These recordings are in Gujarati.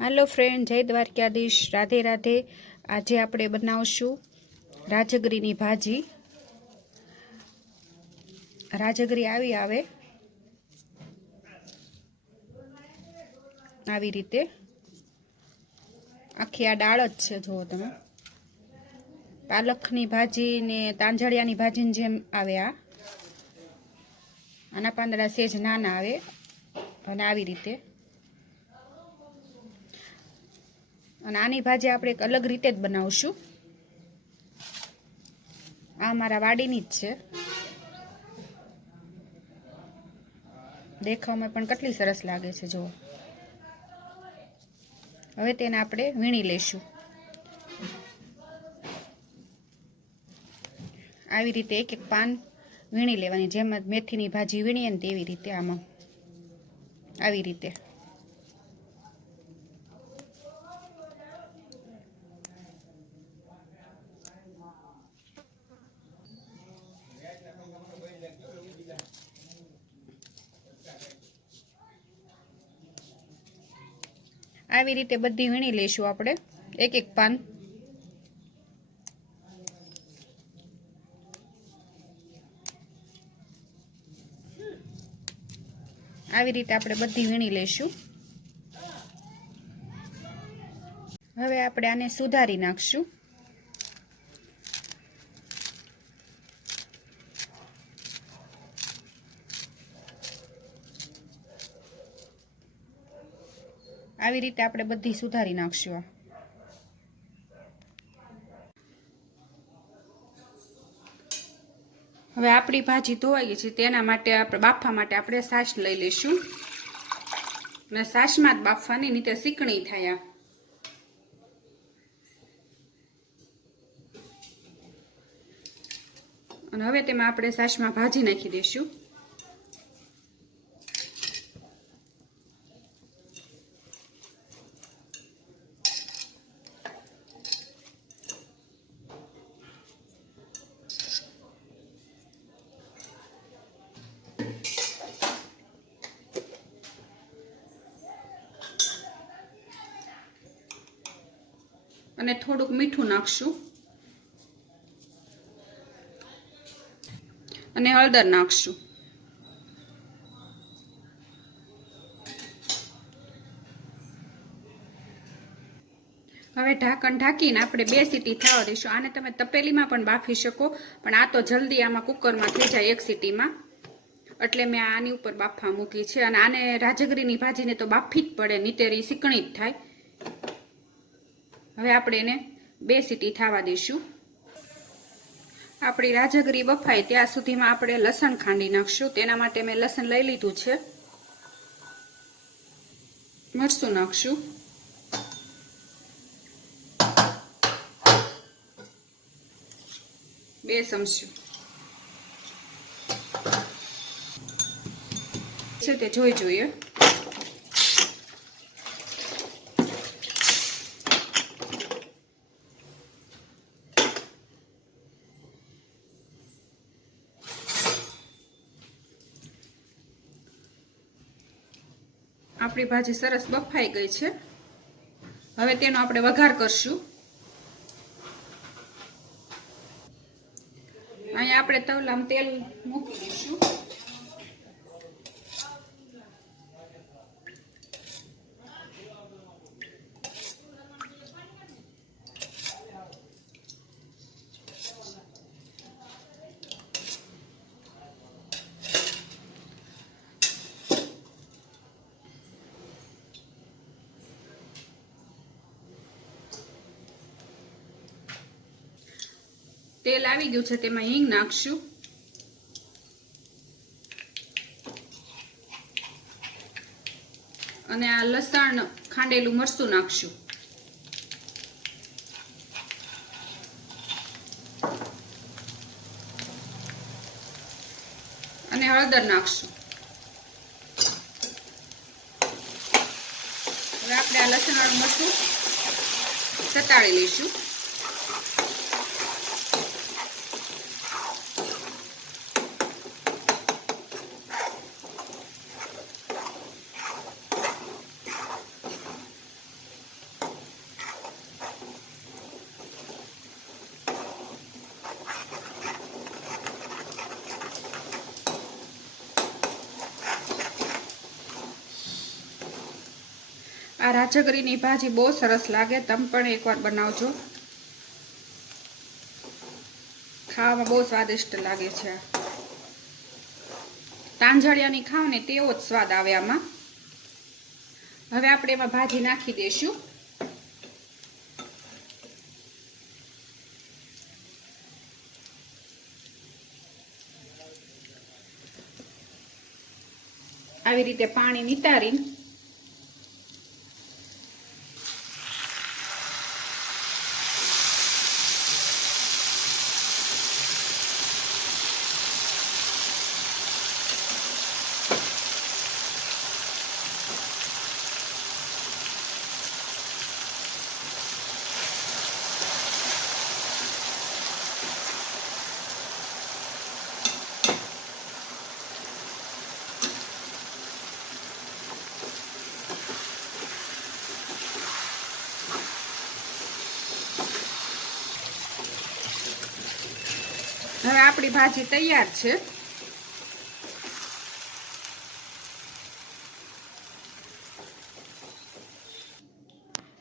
હાલો ફ્રેન્ડ જય દ્વારકાધીશ. રાધે રાધે. આજે આપણે બનાવશું રાજગરીની ભાજી. રાજગરી આવી આવે. આવી રીતે. આખી આ ડાળ જ છે, જુઓ તમે. પાલકની ભાજી ને તાંજળિયાની ભાજીની જેમ આવે આના પાંદડા સેજ નાના આવે. અને આવી રીતે. અને આની ભાજી આપણે એક અલગ રીતે જ બનાવશું. આ મારા વાડીની જ છે. દેખાવમાં પણ કેટલી સરસ લાગે છે, જુઓ. હવે તેને આપણે વીણી લઈશું. આવી રીતે એક એક પાન વીણી લેવાની. જેમ મેથીની ભાજી વીણીએ ને તેવી રીતે આમાં. આવી રીતે. આવી રીતે બધી વીણી લઈશું આપણે. એક એક પાન. આવી રીતે આપણે બધી વીણી લઈશું. હવે આપણે આને સુધારી નાખશું. આવી રીતે આપણે બધી સુધારી નાખશું હવે આપણી ભાજી ધોવાઈ ગઈ છે, તેના માટે આપણે, બાફવા માટે આપણે સાસ લઈ લઈશું. અને સાસમાં જ બાફવાની નીચે સીકણી થાય અને હવે તેમાં આપણે સાસમાં ભાજી નાખી દઈશું. અને થોડુંક મીઠું નાખશું. અને હળદર નાખશું. હવે ઢાંકણ ઢાંકીને આપણે બે સીટી થવા દઈશું. આને તમે તપેલીમાં પણ બાફી શકો, પણ આ તો જલ્દી આમાં કુકરમાં થઈ જાય એક સીટીમાં. એટલે મેં આની ઉપર બાફવા મૂકી છે. અને આને રાજગરીની ભાજીને તો બાફી જ પડે, નીતેરી સીકણી જ થાય. હવે આપણે એને બે સીટી થવા દઈશું. આપણી રાજગરી બફાય ત્યાં સુધીમાં આપણે લસણ ખાંડી નાખશું. તેના માટે મેં લસણ લઈ લીધું છે. મરસું નાખશું. બે ચમચું. છે તે જોઈ જોઈએ. આપણી ભાજી સરસ બફાઈ ગઈ છે. હવે તેનો આપણે વઘાર કરશું. અહીંયા આપણે તવલામાં તેલ મૂકી દઈશું. તેલ આવી ગયું છે, તેમાં હિંગ નાખશું. અને આ લસણ, ખાંડેલું મરચું નાખશું. અને હળદર નાખશું. હવે આપણે આ લસણ, મરચું સતાળી લઈશું. આ રાજગરીની ભાજી બહુ સરસ લાગે. તમે પણ એકવાર બનાવજો. ખાવામાં બહુ સ્વાદિષ્ટ લાગે છે. તાંજળિયાની ખાવ ને તેવો જ સ્વાદ આવે આમાં. હવે આપણે એમાં ભાજી નાખી દઈશું. આવી રીતે પાણી નિતારી હવે આપણી ભાજી તૈયાર છે.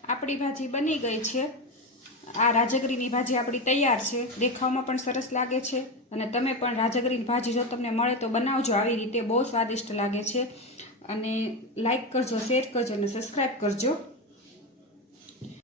આપણી ભાજી બની ગઈ છે. આ રાજગરીની ભાજી આપણી તૈયાર છે. દેખાવમાં પણ સરસ લાગે છે અને તમે પણ રાજગરીની ભાજી જો તમને મળે તો બનાવજો. આવી રીતે બહુ સ્વાદિષ્ટ લાગે છે. અને લાઈક કરજો શેર કરજો અને સબસ્ક્રાઈબ કરજો.